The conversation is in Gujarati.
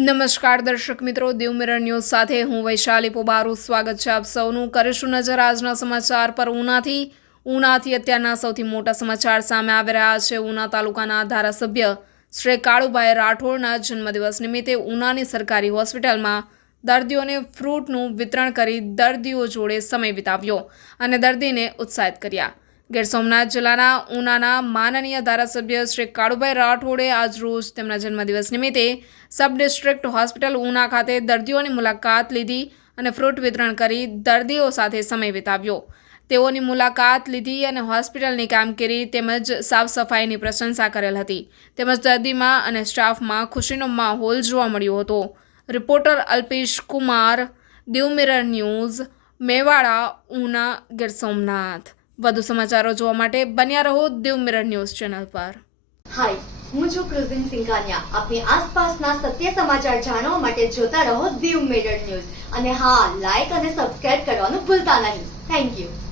નમસ્કાર દર્શક મિત્રો, દીવ મિરર ન્યૂઝ સાથે હું વૈશાલી પોબારું સ્વાગત છે આપ સૌનું। કરીશું નજર આજના સમાચાર પર ઉનાથી અત્યારના સૌથી મોટા સમાચાર સામે આવી રહ્યા છે। ઉના તાલુકાના ધારાસભ્ય શ્રી કાળુભાઈ રાઠોડના જન્મદિવસ નિમિત્તે ઉનાની સરકારી હોસ્પિટલમાં દર્દીઓને ફ્રૂટનું વિતરણ કરી દર્દીઓ જોડે સમય વિતાવ્યો અને દર્દીને ઉત્સાહિત કર્યા। ગીર સોમનાથ જિલ્લાના ઉનાના માનનીય ધારાસભ્ય શ્રી કાળુભાઈ રાઠોડે આજરોજ તેમના જન્મદિવસ નિમિત્તે સબ ડિસ્ટ્રિક્ટ હોસ્પિટલ ઉના ખાતે દર્દીઓની મુલાકાત લીધી અને ફ્રૂટ વિતરણ કરી દર્દીઓ સાથે સમય વિતાવ્યો। તેઓની મુલાકાત લીધી અને હોસ્પિટલની કામગીરી તેમજ સાફ સફાઈની પ્રશંસા કરેલ હતી તેમજ દર્દીમાં અને સ્ટાફમાં ખુશીનો માહોલ જોવા મળ્યો હતો। Reporter Alpesh Kumar, Diu mirror news, Mewada, Una, Gir Somnath. વધુ સમાચારો જોવા માટે બન્યા રહો દીવ મિરર ન્યૂઝ ચેનલ પર। હાય, હું છું ક્રુઝિન સિંઘાનિયા। આપની આસપાસના સત્ય સમાચાર જાણવા માટે જોતા રહો દીવ મિરર ન્યૂઝ અને હા, લાઈક અને સબસ્ક્રાઇબ કરવાનું ભૂલતા નહીં। Thank you.